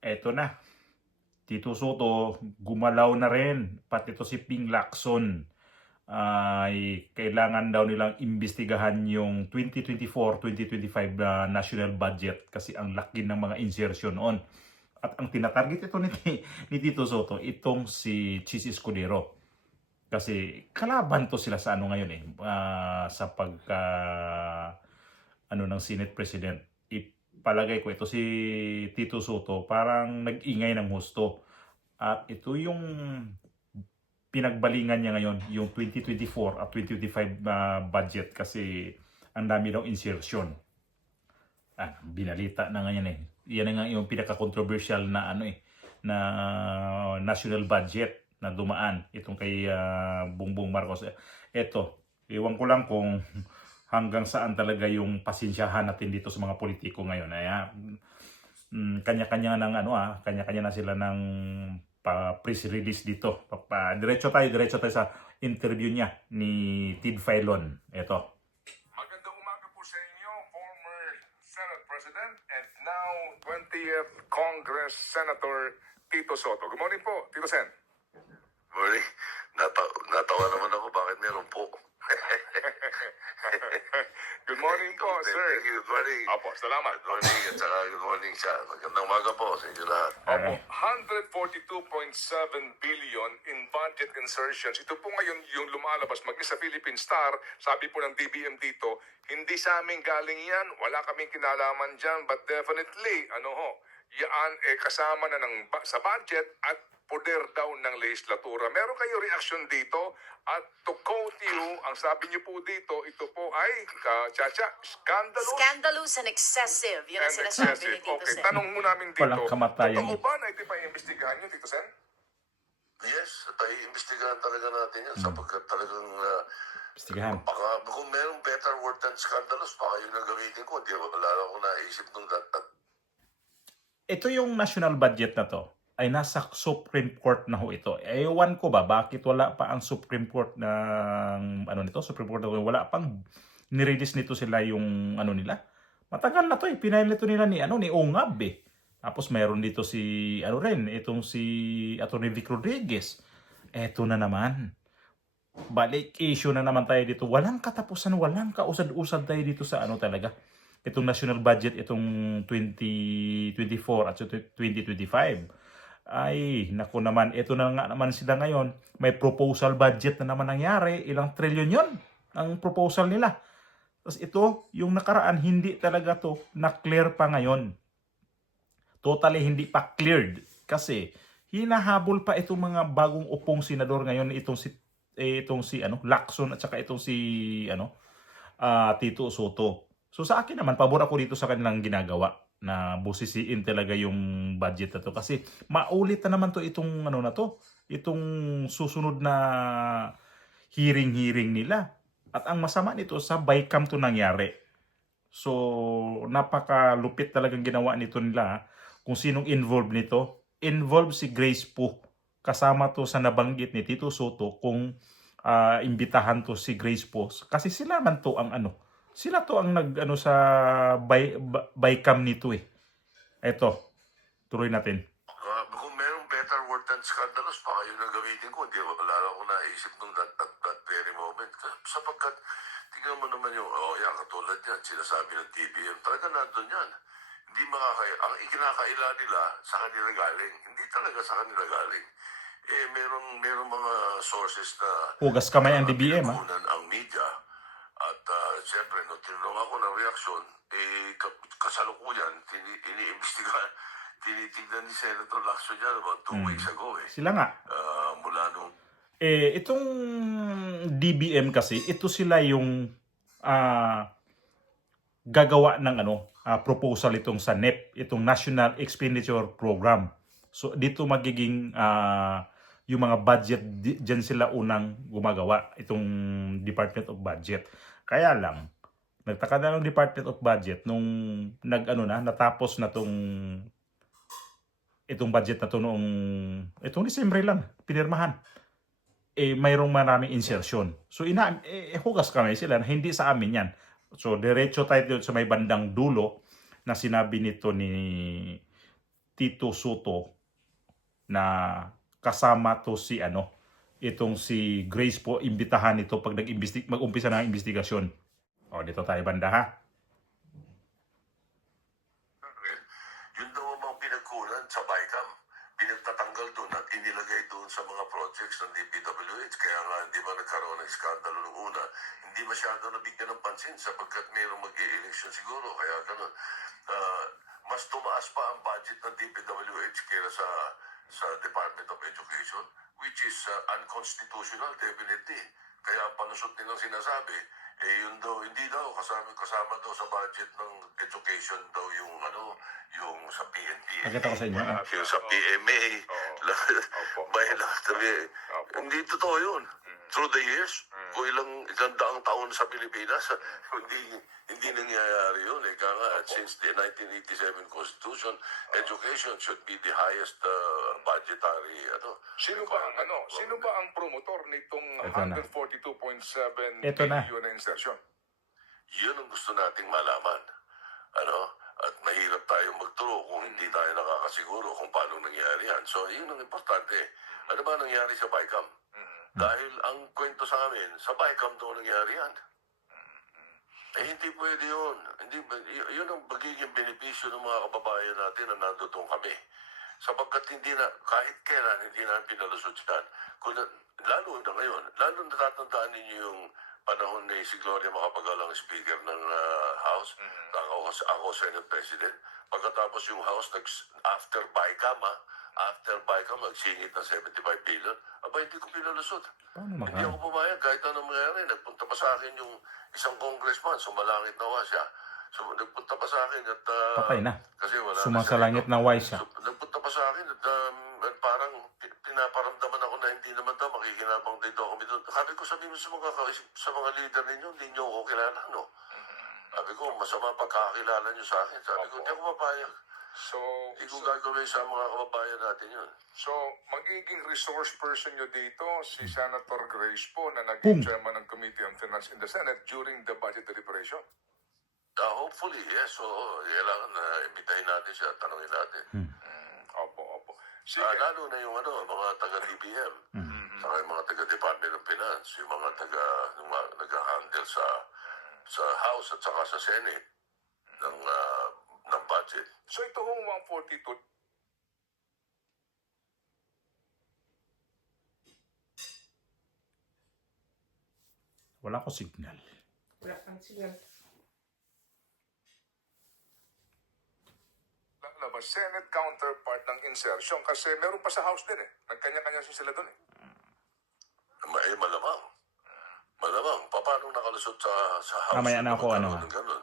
eto na. Tito Soto, gumalaw na rin. Pati ito si Ping Lacson. Ay kailangan daw nilang imbestigahan yung 2024-2025 na national budget kasi ang laki ng mga insertion noon. At ang tinatarget ito ni Tito Soto, itong si Chis Escudero. Kasi kalaban to sila sa ano ngayon sa pagka ano ng Senate President. Ipalagay ko ito si Tito Soto parang nag-ingay ng husto. At ito yung pinagbalingan niya ngayon, yung 2024 at 2025 budget kasi ang dami daw insertion. Binalita na ngayon Yan na nga yung pinaka-controversial na na national budget na dumaan itong kay Bongbong Marcos. Eto, iwan ko lang kung hanggang saan talaga yung pasensyahan natin dito sa mga politiko ngayon. Kanya-kanya ng kanya-kanya na sila ng press release dito. Diretso tayo sa interview niya ni Tid Filon. Ito. Magandang umaga po sa inyo, former Senate President and now 20th Congress Senator Tito Soto. Good morning po, Tito Sen. Morning. Natawa naman ako bakit meron po. Good morning po, sir. Thank you. Good morning. Opo, salamat. Good morning at saka good morning siya. Magandang umaga po sa inyo lahat. Opo, 142.7 billion in budget insertions. Ito po ngayon yung lumalabas maging sa Philippine Star. Sabi po ng DBM dito, hindi sa amin galing yan. Wala kaming kinalaman dyan. But definitely, yan kasama na sa budget at poder daw ng legislatura. Meron kayo reaction dito? At to quote you, ang sabi niyo po dito, ito po ay, Chacha, scandalous. Scandalous and excessive. Yun ang sinasabi ni Tito Okay, Sen. tanong mo namin dito, Walang kamatayan. totoo ba na ito pa iimbestigahan niyo, Tito Sen? Yes, tayo imbestigahan talaga natin yan sapagkat talagang Imbestigahan. baka kung merong better word than scandalous, baka yung nagamitin ko. Di ba, wala akong naisip nung Ito yung national budget na to ay nasa Supreme Court na ho ito. Ewan ko ba bakit wala pa ang Supreme Court ng Supreme Court wala pang nirelease nito sila yung nila. Matagal na to pinail nito nila ni Ongab Tapos mayroon dito si itong si Atty. Vic Rodriguez. Eto na naman. Balik issue na naman tayo dito. Walang katapusan, walang kausad-usad tayo dito sa talaga. Itong national budget, itong 2024 at 2025. Ay, naku naman, ito na nga naman sila ngayon. May proposal budget na naman nangyari. Ilang trilyon yon ang proposal nila. Tapos ito, yung nakaraan, hindi talaga to na-clear pa ngayon. Totally hindi pa cleared. Kasi hinahabol pa itong mga bagong upong senador ngayon, itong si Lacson at saka itong si Tito Soto. So sa akin naman, pabor ako dito sa kanilang ginagawa na busisiin talaga yung budget na to kasi maulit na naman to itong itong susunod na hearing nila. At ang masama nito sa BICAM to nangyari. So napakalupit talagang ginawa nito nila. Kung sinong involved nito, involved si Grace Poe. Kasama to sa nabanggit ni Tito Soto kung imbitahan to si Grace Poe. Kasi sila man to ang sila to ang sa BICAM nito Eto, tuloy natin. kung merong better word than scandalous, baka yung nagamitin ko. Hindi ba, wala akong naisip nung that very moment. Sapagkat, tingnan mo naman yung, yan, katulad yan, sinasabi ng TBM, talaga nandun yan. Hindi ang ikinakaila nila sa kanila galing. Hindi talaga sa kanila galing. Merong mga sources na Hugas kamay ang DBM, pinakunan ang media. At siyempre, nung tinanong ako ng reaksyon, kasalukuyan, iniimbestigahan, tinitignan ni Senator Lacson yan about 2 weeks ago Sila nga. Mula nung Itong DBM kasi, ito sila yung gagawa ng proposal itong sa NEP, itong National Expenditure Program. So dito magiging yung mga budget, dyan sila unang gumagawa, itong Department of Budget. Kaya lang, nagtaka na ng Department of Budget nung natapos na itong budget na to itong Disyembre lang, pinirmahan. Mayroong maraming insertion. So hugas kami sila na hindi sa amin yan. So diretso tayo sa may bandang dulo na sinabi nito ni Tito Soto na kasama to si itong si Grace po, imbitahan ito pag mag-umpisa na ang investigasyon. O, dito tayo banda ha. Yun daw ang mga pinagkunan sa BICAM. Pinagtatanggal doon at inilagay doon sa mga projects ng DPWH. Kaya nga hindi ba nagkaroon ng skandalo nung una. Hindi masyado nabigyan ng pansin sapagkat mayroong mag-i-election siguro. Kaya ganun. Mas tumaas pa ang budget ng DPWH kaya sa Department of Education, which is unconstitutional definitely. Kaya ang palusot nilang sinasabi, yun daw, hindi daw, kasama daw sa budget ng education daw yung yung sa PNP. Pakita ko sa inyo. Yung sa PMA. Hindi totoo yun. Through the years, kung ilang daang taon sa Pilipinas, hindi nangyayari yun. Kaya nga, since the 1987 Constitution, education should be the highest budgetary. Sino ba ang promotor nitong Ito na. 142.7 Ito na. billion na insertion? Yun ang gusto nating malaman. At mahirap tayong magturo kung hindi tayo nakakasiguro kung paano nangyari yan. So, yun ang importante. Ano ba nangyari sa BICAM? Dahil ang kwento sa amin, sa BICAM daw nangyari yan. Hindi pwede yun. Yun ang magiging benepisyo ng mga kababayan natin na nandoon kami. Sapagkat kahit kailan, hindi namin pinalusot yan. Lalo na ngayon, lalo natatandaan ninyo yung panahon ni si Gloria Macapagal ang speaker ng House, ako Senate President. Pagkatapos yung House, after BICAM, nagsingit ng 75 billion. Hindi ko pinalusot. Paano Hindi ako pumayag kahit anong mangyari. Nagpunta pa sa akin yung isang congressman, sumalangit nawa siya. So, nagpunta pa sa akin at... Patay na. Kasi wala Sumasalangit na wise siya. So, nagpunta pa sa akin at parang pinaparamdaman ako na hindi naman daw makikinabang dito kami doon. Sabi mo sa mga leader ninyo, hindi nyo ako kilala, no? Sabi ko, masama pagkakakilala nyo sa akin. Sabi ko, hindi ako papayag. So, Hindi ko gagawin sa mga kababayan natin yun. so magiging resource person nyo dito si Senator Grace po na naging chairman ng Committee on Finance in the Senate during the budget deliberation. Hopefully, yes. So, kailangan na imbitahin natin siya, tanungin natin. Opo. Sige. Lalo na yung mga taga-DBM, saka yung mga taga-Department of Finance, yung mga nag-handle sa House at saka sa Senate ng budget. So ito hong 142, Wala ko signal. lalabas Senate counterpart ng insertion kasi meron pa sa House din eh. Nagkanya-kanya sila doon eh. Malamang. Malamang. Paano nakalusot sa House? Mamaya na ako, Ganun.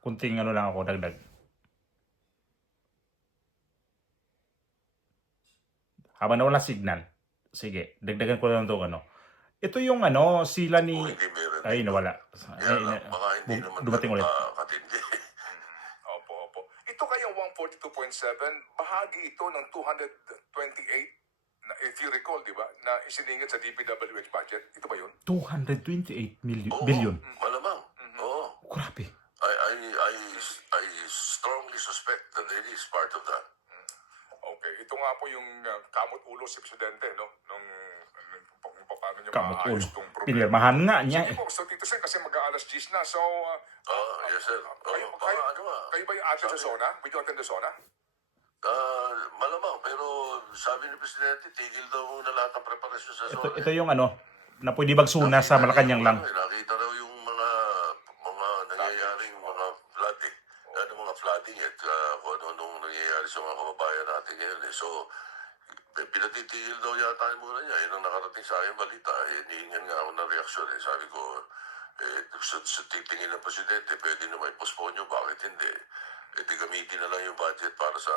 Kunting lang ako, dagdag. Habang nawala signal. Sige, dagdagan ko lang itong Ito yung sila ni... Kung hindi meron. Ay, nawala. Baka hindi naman Dumating ulit. katindi. Opo. Ito kayong 142.7, bahagi ito ng 228 na, if you recall, di ba, na isiningit sa DPWH budget. Ito ba yun? 228 Oo, billion. Malamang. Oo. Grabe. I strongly suspect that it is part of that. Okay. Ito nga po yung kamot ulo si Presidente, no? Nung paano niya Kamot maayos ulo. itong problema. Pinirmahan nga niya Sige po, so Tito Sen, kasi mag-aalas 10 na. So, Yes, sir. kayo ba yung atin sa zona? Will you attend the zona? Malamang, pero sabi ni Presidente, tigil daw muna lahat ng preparasyon sa zona. Ito yung na pwede magsuna sa Malacanang lang. Nakita daw yung mga nangyayaring mga flooding. Mga flooding at kung ano nangyayari sa mga kababayan natin ngayon. So, pinatitigil daw yata muna niya. Yun ang nakarating sa akin balita. Hinihingan nga ako ng reaksyon. Sabi ko, sa titingin ng Presidente, pwede na may postpone nyo. Bakit hindi? Di gamitin na lang yung budget para sa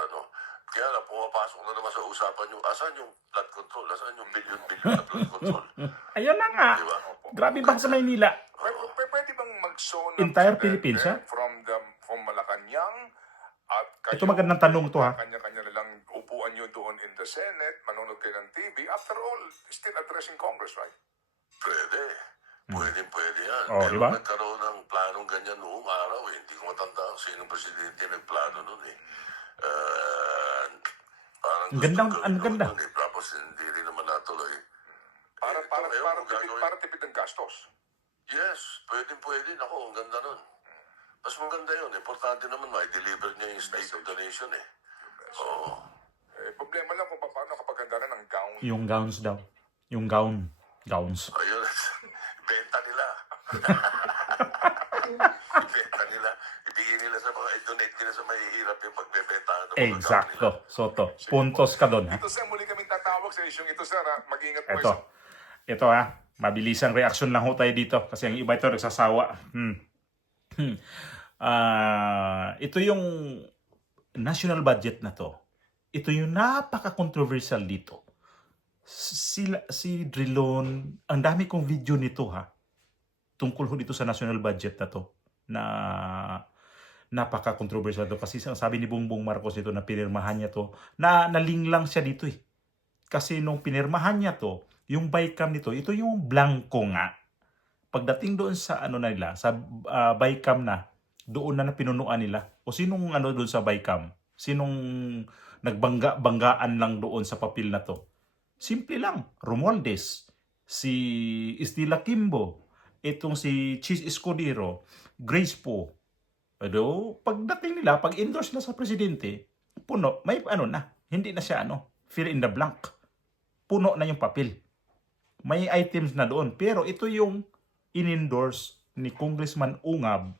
Kaya lang, pumapasok na naman sa usapan yung asan yung flood control? Asan yung billion-billion na flood control? Ayun na nga. Diba? Grabe ba sa Maynila? Pwede bang mag-zone Entire Philippines, ha? From Malacanang at kayo, Ito magandang tanong to, ha? Kanya-kanya na lang upuan nyo doon in the Senate, manonood kayo ng TV. After all, still addressing Congress, right? Pwede. Pwede yan. Oh, Pero diba? nagkaroon ng planong ganyan noong araw. Hindi ko matanda kung sino presidente nagplano noon . Ang ganda, gustong ang gawin ganda. naman nun tapos hindi rin naman natuloy. Para, Ito para, ngayon, para, kung gagawin- para tipid ng gastos. Yes, pwede. Ako, ang ganda nun. Mas maganda yun. Importante naman, ma-deliver niya yung State of the Nation eh. Oo. Problema lang kung paano kapag handa na ng gown. Yung gowns daw. Yung gowns. Ayun, benta nila. Ibenta nila. Ibigay nila sa mga, i-donate nila sa mahihirap yung pagbebentahan ng mga Exacto. gown nila. Soto. Puntos ka doon, ha? Ito, sir, muli kaming tatawag sa isyong ito, sir. Ha? Mag-ingat po Ito. Ito, ha? Mabilisang reaksyon lang ho tayo dito kasi ang iba ito nagsasawa. Ito yung national budget na to. Ito yung napaka-controversial dito. Si Drilon, ang dami kong video nito, ha? Tungkol ho dito sa national budget na to. Na napaka-controversial to. Kasi sabi ni Bongbong Marcos dito na pinirmahan niya to. Na nalinglang siya dito eh. Kasi nung pinirmahan niya to, yung BICAM nito, ito yung blanco nga. Pagdating doon sa ano na nila, sa BICAM na, doon na pinunuan nila. O sinong ano doon sa BICAM? Sinong nagbanggaan lang doon sa papel na to? Simple lang. Romualdez, si Estela Kimbo, itong si Chis Escudero, Grace Poe. Pagdating nila, pag-endorse na sa presidente, puno, may ano na, hindi na siya fill in the blank. Puno na yung papel. May items na doon. Pero ito yung in-endorse ni Congressman Ungab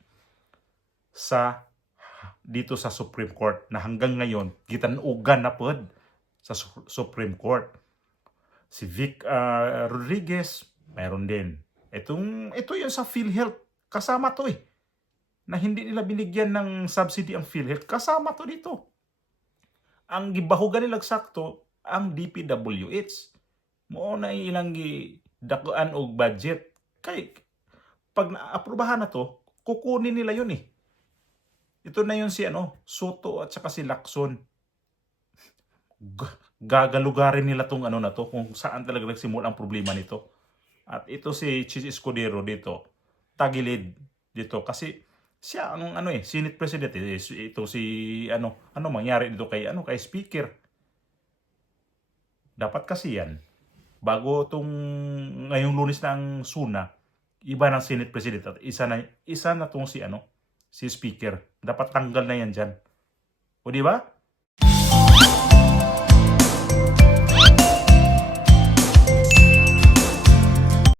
dito sa Supreme Court na hanggang ngayon gitanugan na pod sa Supreme Court. Si Vic Rodriguez, mayroon din. Ito yung sa PhilHealth. Kasama to eh. Na hindi nila binigyan ng subsidy ang PhilHealth. Kasama to dito. Ang gibahugan nila sakto, ang DPWH. Mo na ilang dakuan og budget. Kay pag naaprubahan na to, kukunin nila yun eh. Ito na yun si Soto at saka si Lacson. Gagalugarin nila tong na to kung saan talaga nagsimula ang problema nito. At ito si Chis Escudero dito, tagilid dito kasi siya ang Senate President ito si ano mangyari dito kay Speaker. Dapat kasi yan bago tong ngayong Lunes na ang SUNA, iba ng Senate President at isa na tong si Speaker. Dapat tanggal na yan diyan. O di ba?